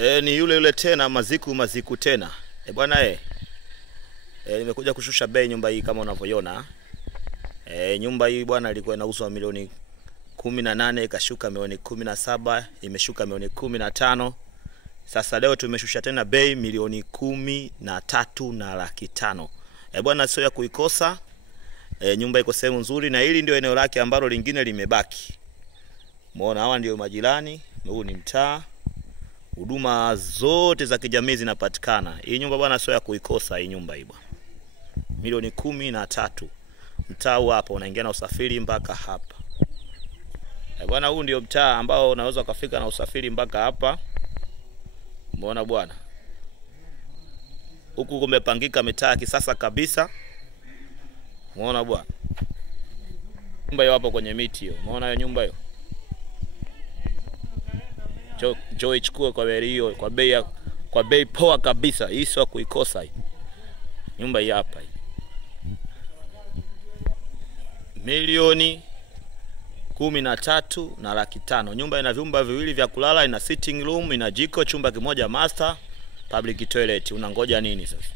Ni yule tena maziku tena. Bwana nimekuja kushusha bei nyumba hii kama unavyoiona. Nyumba hii bwana ilikuwa inauzwa milioni 18 ikashuka milioni 17, imeshuka milioni 15. Sasa leo tumeshusha tena bei milioni 13,500,000. Bwana sio ya kuikosa. Nyumba iko sehemu nzuri na hili ndio eneo lake ambalo lingine limebaki. Umeona hawa ndio majirani, huu ni mtaa. Huduma zote za kijamii zinapatikana. Hii nyumba bwana sio ya kuikosa hii nyumba hii bwana. Milioni 13. Mtaa huu hapa unaingia na usafiri mpaka hapa. Bwana huu ndio mtaa ambao unaweza kufika na usafiri mpaka hapa. Umeona bwana? Huku kumepangika mitaa ya kisasa kabisa. Umeona bwana? Nyumba hiyo hapo kwenye miti hiyo. Umeona hiyo nyumba hiyo? Joy chukue kwa bei hiyo, kwa bei poa kabisa. Hii sio kuikosa hii. Nyumba hii hapa hii. Milioni 13,500,000. Nyumba ina vyumba viwili vya kulala, ina sitting room, ina jiko, chumba kimoja master, public toilet. Unangoja nini sasa?